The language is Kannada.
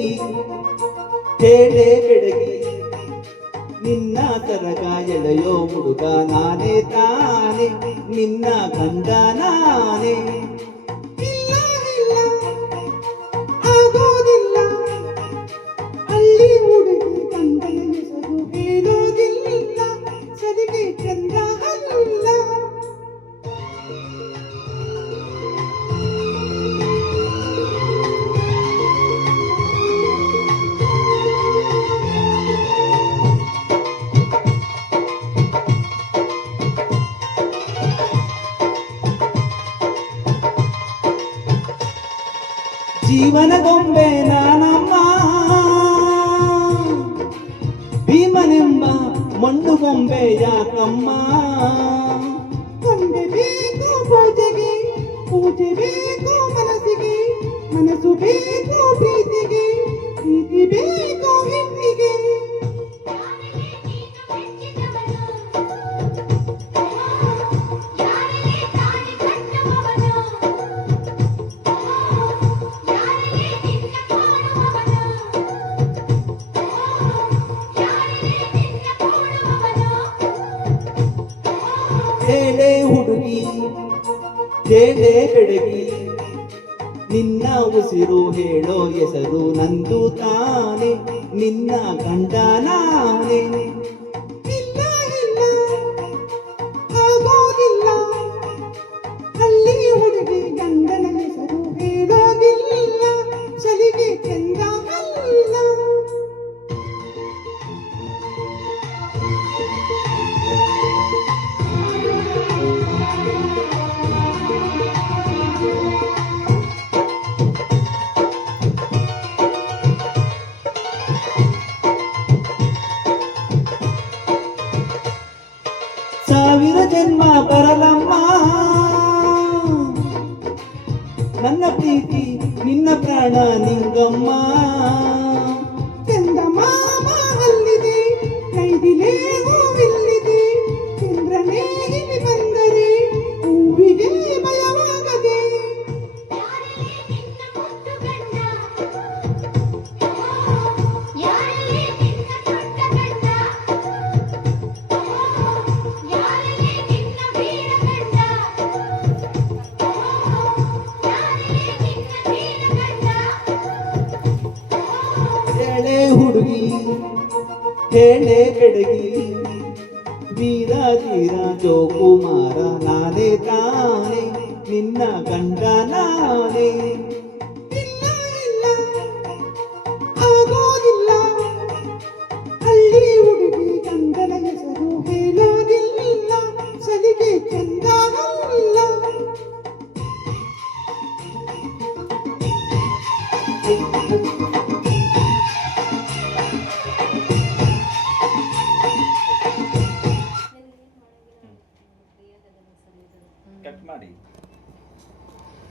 ಬೆಡಗಿ ಹೇಳೆ ಬೆಡಗಿ ನಿನ್ನ ತರಗ ಎಳೆಯೋ ಹುಡುಗ ನಾನೇ ತಾನೆ ನಿನ್ನ ಗಂಡ ನಾನೇ ಇಲ್ಲ ಇಲ್ಲ ಆಗೋದಿಲ್ಲ ಅಲ್ಲಿ ಹುಡುಗಿ ಗಂಡನ ಹೆಸರು ಹೇಳೋದಿಲ್ಲ ಸರಿಗೆ ಚಂದ ಅಲ್ಲ ಜೀವನ ಗೊಂಬೆ ನಾನಮ್ಮ ಭೀಮನೆಂಬ ಮಣ್ಣು ಗೊಂಬೆ ಯಾಕಮ್ಮ ಕೊಂಡೆ ಬೇಕು ಪೂಜೆಗೆ ಪೂಜೆ ಬೇಕು ಮನಸ್ಸಿಗೆ ಮನಸ್ಸು ಬೇಕು ಪ್ರೀತಿಗೆ ಪ್ರೀತಿ ಬೇಕು ಹೆಣ್ಣಿಗೆ ಹೇಳೆ ಹುಡುಗಿ ಹೇಳೆ ಬೆಡಗಿ ನಿನ್ನ ಉಸಿರು ಹೇಳೋ ಹೆಸರು ನಂದು ತಾನೆ ನಿನ್ನ ಗಂಡ ನಾನೇ ಇಲ್ಲ ಇಲ್ಲ ಆಗೋದಿಲ್ಲ ಅಲ್ಲಿ ಹುಡುಗಿ ಗಂಡನ ಹೆಸರು ಹೇಳೋದಿಲ್ಲ ಸಲಿಗೆ ಚಂದ ಅಲ್ಲ ಸಾವಿರ ಜನ್ಮ ಬರಲಮ್ಮ ನನ್ನ ಪ್ರೀತಿ ನಿನ್ನ ಪ್ರಾಣ ನಿಂಗಮ್ಮ ಚಂದ ಮಾಮ ಅಲ್ಲಿದೆ ಕೈದಿಲೇ ಹೂವಿಲ್ಲಿದೆ ಚಂದ್ರನೇ ಇಲ್ಲಿ ಬಂದರೆ ಹೂವಿಗೆ ಭಯವಾಗದೆ ಹೇಳೆ ಹುಡುಗಿ ಹೇಳೆ ಬೆಡಗಿ ವೀರ ಧೀರ ಜೋಕುಮಾರ ನಾನೇ ತಾನೆ ನಿನ್ನ ಗಂಡ ನಾನೇ ಇಲ್ಲ ಇಲ್ಲ ಆಗೋದಿಲ್ಲ ಅಲ್ಲಿ ಹುಡುಗಿ ಗಂಡನ ಹೆಸರು ಹೇಳೋದಿಲ್ಲ ಸಲಿಗೆ ಚಂದ ಅಲ್ಲ ಕಟ್ ಮಾಡಿ